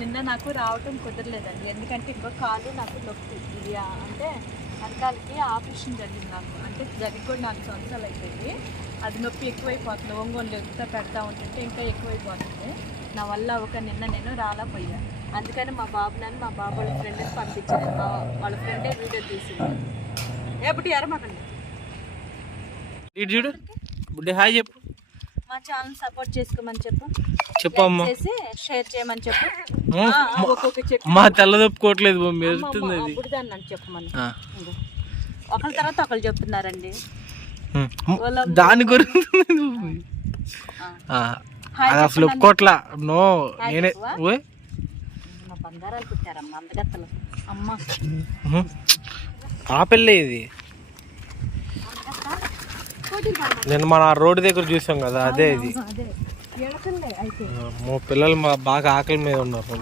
నిన్న నాకు రావటం కుదరలేదండి. ఎందుకంటే ఇంకో కాలు నాకు నొప్పి. ఇది అంటే వెనకాలకి ఆపరేషన్ జరిగింది నాకు. అంటే జరిగి కూడా నాలుగు సంవత్సరాలు అయిపోయింది. అది నొప్పి ఎక్కువైపోతుంది. ఒంగోలు ఎగుతా పెడతా ఉంటుంటే ఇంకా ఎక్కువైపోతుంది. నా వల్ల ఒక నిన్న నేను రాలేపోయా అందుకని మా బాబు నన్ను మా బాబు వాళ్ళ ఫ్రెండ్ని పంపించాను మా వాళ్ళ ఫ్రెండే వీడియో తీసింది. ఎప్పుడు ఎరమకండి చూడు. బుడ్డి హాయ్ చెప్పు. మా ఛానల్ సపోర్ట్ చేసుకోమని చెప్పు. చెప్పు అమ్మ. చేసి షేర్ చేయమని చెప్పు. మా తెల్లదొప్పుకోవట్లేదు మమ్మీ వెళ్తుంది అది. చెప్పమని. ఒకళ్ళ తర్వాత ఒకళ్ళు చెప్తున్నారండి. దాని గురించి అది అసలు ఒప్పుకోట్లా? నో నేనే బంగారాలు పుట్టారమ్మ అందగత్తలు. అమ్మ. ఆ పెళ్ళే ఇది. నేను మన రోడ్డు దగ్గర చూసాం కదా అదే ఇది. మా పిల్లలు మా బాగా ఆకలి మీద ఉన్నారు.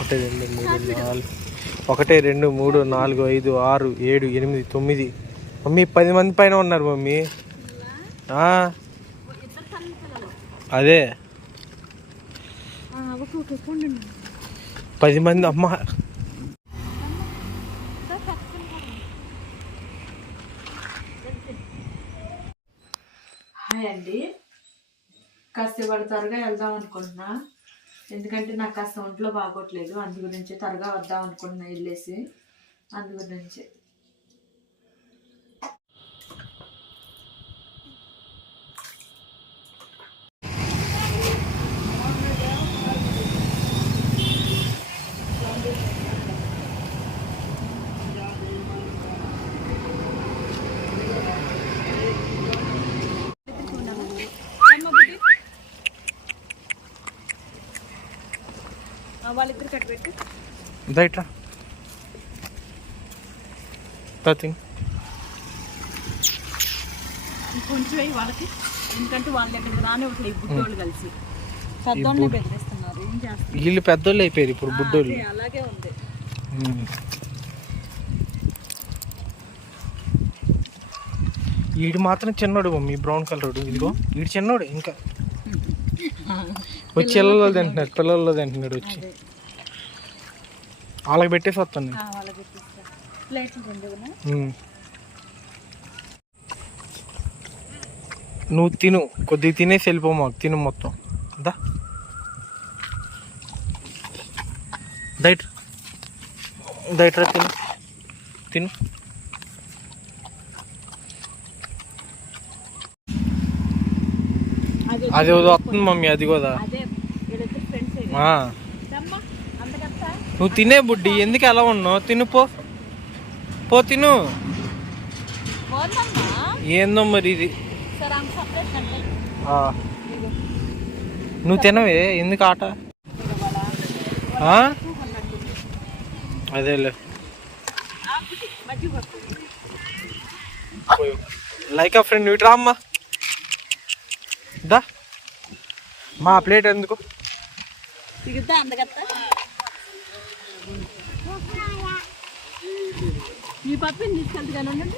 ఒకటి రెండు మూడు నాలుగు. ఒకటి రెండు మూడు నాలుగు ఐదు ఆరు ఏడు ఎనిమిది తొమ్మిది. మమ్మీ పది మంది పైన ఉన్నారు మమ్మీ. అదే. పది మంది అమ్మ హాయ్ అండి. కాస్త ఇవాళ త్వరగా వెళ్దాం అనుకుంటున్నా ఎందుకంటే నాకు కాస్త ఒంట్లో బాగోట్లేదు. అందు గురించి త్వరగా వద్దాం అనుకుంటున్నా వెళ్ళేసి. అందు గురించి. వాళ్ళిద్దరు దైట్రా కొంచెం వేయి వాళ్ళకి. ఎందుకంటే వాళ్ళ బుడ్డోళ్ళు కలిసి. పెద్దోళ్ళని బెదిరిస్తున్నారు. ఏం చేస్తారు? వీళ్ళు పెద్దోళ్ళు అయిపోయారు ఇప్పుడు బుడ్డోళ్ళు. అలాగే ఉంది. వీడు మాత్రం చిన్నోడు మమ్మీ బ్రౌన్ కలర్ ఇదిగో వీడు చిన్నోడు ఇంకా. వచ్చి చిల్లల్లో తింటున్నాడు పిల్లల్లో తింటున్నాడు వచ్చి. వాళ్ళకి పెట్టేసి వస్తాను వాళ్ళకి ప్లేట్లు రెండు. నువ్వు తిను. కొద్దిగా తినేసి వెళ్ళిపో మాకు. తిను మొత్తం. దా. దైట్ దైట్రా తిను. తిను. అదే వస్తుంది మమ్మీ. అది కూడా అదే వీళ్ళిద్దరు ఫ్రెండ్స్ ఆ. రమ్మా అందకంతా నువ్వు తినే బుడ్డి ఎందుకు ఎలా ఉన్నావు? తిను పో. పో తిను. ఏందో మరి ఇది? ఆ. నువ్వు తినవే ఎందుకు ఆట? ఆ? అదేలే. లైక్ ఫ్రెండ్ ఇటు రామ్మా దా. మా ప్లేట్ ఎందుకు? దిగుతా అందగత్తా మీ పప్పిని తీసుకెళ్తే కానీ ఉండండి.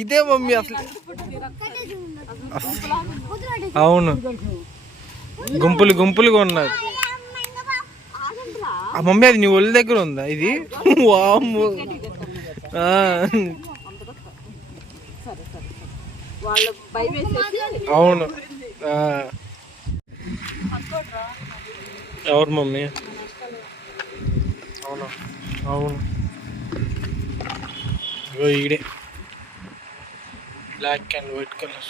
ఇదే మమ్మీ అసలు. అవును. గుంపులు గుంపులుగా ఉన్నారు. ఆ మమ్మీ అది నీ ఒళ్ళ దగ్గర ఉందా ఇది? అవును. ఎవరు మమ్మీ? అవును? అవును. ఇగో ఈడే. బ్లాక్ అండ్ వైట్ కలర్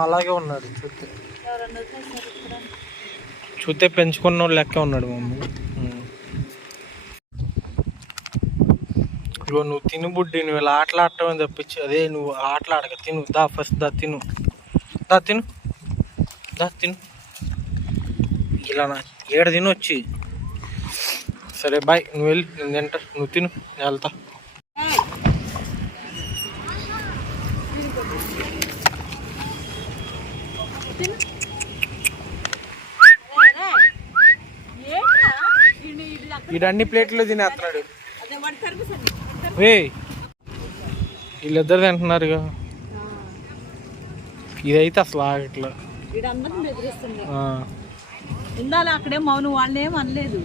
అలాగే ఉన్నాడు చూస్తే చూస్తే పెంచుకున్న వాళ్ళు లెక్క ఉన్నాడు మమ్మీ. ఇగో నువ్వు తిను బుడ్డి నువ్వు ఇలా ఆటలాడటం తప్పించి అదే నువ్వు ఆటలాడక తిను దా ఫస్ట్ దా తిను. దా తిను. దా తిను. ఇలా నా ఏడ తిను వచ్చి సరే బాయ్ నువ్వు వెళ్ళి నేను తింటా నువ్వు తిను నేను వెళ్తా. అన్ని ప్లేట్లో తినేస్తున్నాడు. వే వీళ్ళిద్దరు తింటున్నారుగా. ఇదైతే అసలు ఆగట్లా. ఇందాల అక్కడే మౌనం వాళ్ళని ఏం అనలేదు.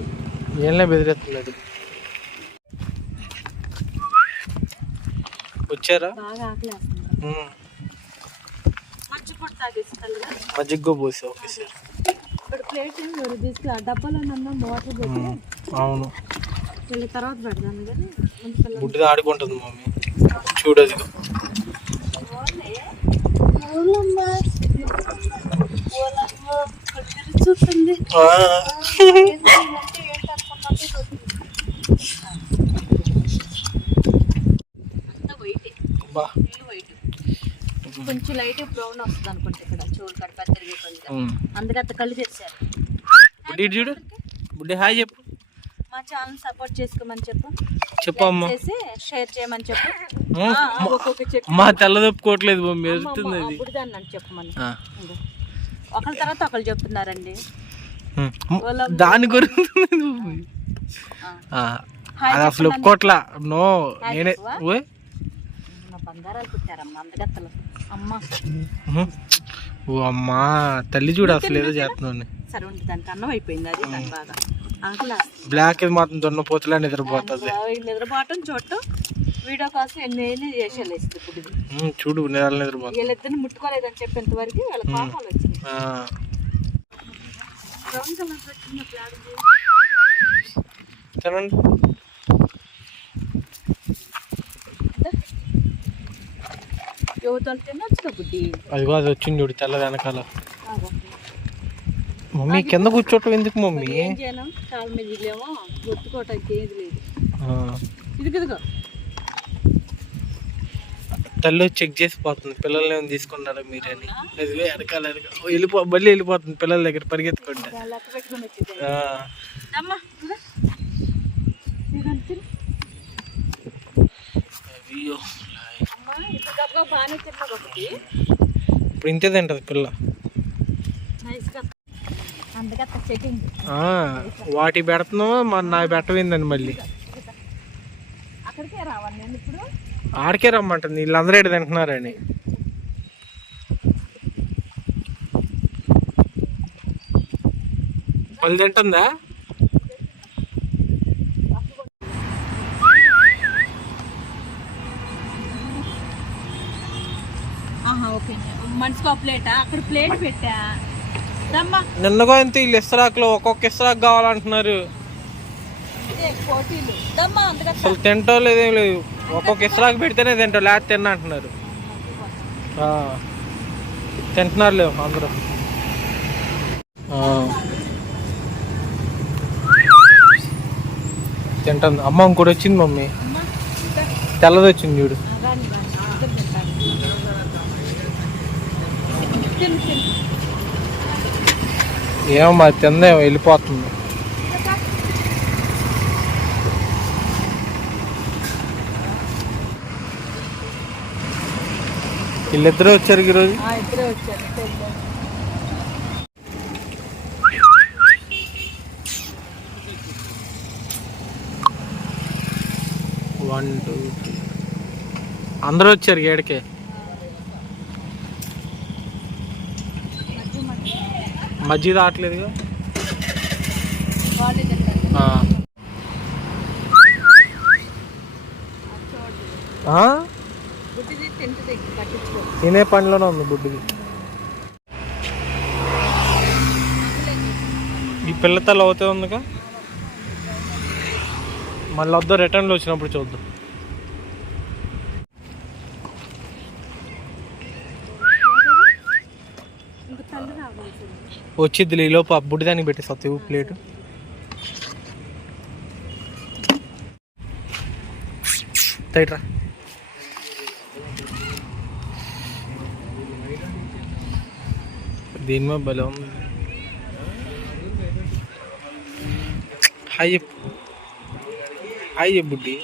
ఏంలే బెదిరిస్తున్నాడు. వచ్చారా? మజ్జిగ పోసి ఓకే సార్. ప్లేట్ తీసుకురా డబ్బాలో అవును. వెళ్ళి తర్వాత పెడదాను కానీ బుడ్డిది ఆడుకుంటుంది మమ్మీ. చూడదు చూస్తుంది కొంచెం లైట్ బ్రౌన్ వస్తుంది అనుకుంటా ఇక్కడ. చూడు కడప తిరిగి. అందుకే అంత కళ్ళు తెచ్చారు బుడ్డి చూడు. బుడ్డి హాయ్ చెప్పు. మా ఛానల్ సపోర్ట్ చేసుకోమని చెప్పు. చెప్పమ్మా చేసి షేర్ చేయమని చెప్పు. మా తెల్ల తప్పుకోవట్లేదు మమ్మీ ఎదుగుతుంది అది. చెప్పమని. ఒకరి తర్వాత ఒకరు చెప్తున్నారండి. దాని గురించి అది అసలు ఒప్పుకోట్లా నో నేనే. ఓ అమ్మా తల్లి చూడు అసలు ఏదో చేస్తున్నాను సరే దానికి అన్నం అయిపోయింది అది దాని బాగా. బ్లాక్ ఇది మాత్రం దున్నపోతులా నిద్రపోతుంది. నిద్రపోవటం చూడటం వీడియో కోసం ఎన్ని ఇప్పుడు ఉమ్, చూడు నెల నిద్రపోతుంది వీళ్ళిద్దరిని ముట్టుకోలేదని చెప్పేంత వరకు వాళ్ళ పాపాలు వచ్చింది తినండి యువతలు తినొచ్చు బుద్ధి అది వచ్చింది చూడు తెల్ల వెనకాల. మమ్మీ కింద కూర్చోటం ఎందుకు మమ్మీ? ఏం చేయను కాళ్ళ మీద ఇల్లేమో ఒత్తుకోవటానికి ఏది లేదు. ఆ. ఇదిగో ఇదిగో. తల్లి చెక్ చేసి పోతుంది పిల్లల్ని ఏమైనా తీసుకున్నారా మీరని? అదిగో వెనకాల వెళ్ళిపో మళ్ళీ వెళ్ళిపోతుంది పిల్లల దగ్గర పరిగెత్తుకుంటా. ఇప్పుడు ఇంతే తింటది పిల్ల నైస్గా అందుకే అత్త చెకింగ్ ఆ, వాటి పెడుతున్నావు మన నాకు పెట్టవిందని మళ్ళీ. ఆడికే రమ్మంటుంది వీళ్ళందరూ ఏడు తింటున్నారని. మళ్ళీ తింటుందా? ఓకే. మనిషికి ఒక ప్లేటా? అక్కడ ప్లేట్ పెట్టా. నిన్నగా ఇంత వీళ్ళు ఇస్రాకులో ఒక్కొక్క ఇస్రాక్ కావాలంటున్నారు. అసలు తింటో లేదేం లేదు. ఒక్కొక్క ఇస్రాక్ పెడితేనే తింటావు లేకపోతే తిన్నా అంటున్నారు. తింటున్నారు లేవు అందరూ. తింటుంది అమ్మ ఇంకోటి వచ్చింది మమ్మీ. తెల్లది వచ్చింది చూడు రాని రాని ఇద్దరు తింటారు తిను తిను ఏమో మరి తిందేమో వెళ్ళిపోతుంది. వీళ్ళిద్దరూ వచ్చారు ఈరోజు. One two three. అందరూ వచ్చారు ఏడికే రావట్లేదుగా తింటుంది పట్టించుకో. తినే పనిలోనే ఉంది బుడ్డిది. ఈ పిల్ల తల అవుతే ఉందిగా? మళ్ళీ వద్దాం రిటర్న్లో వచ్చినప్పుడు చూద్దాం. రావాల్సింది వచ్చిద్ది ఈ లోపు ఆ బుడ్డిదానికి పెట్టి సత్తి ప్లేట్. తైట్రా దీని మీద బలం హాయ్ హాయ్ బుడ్డి.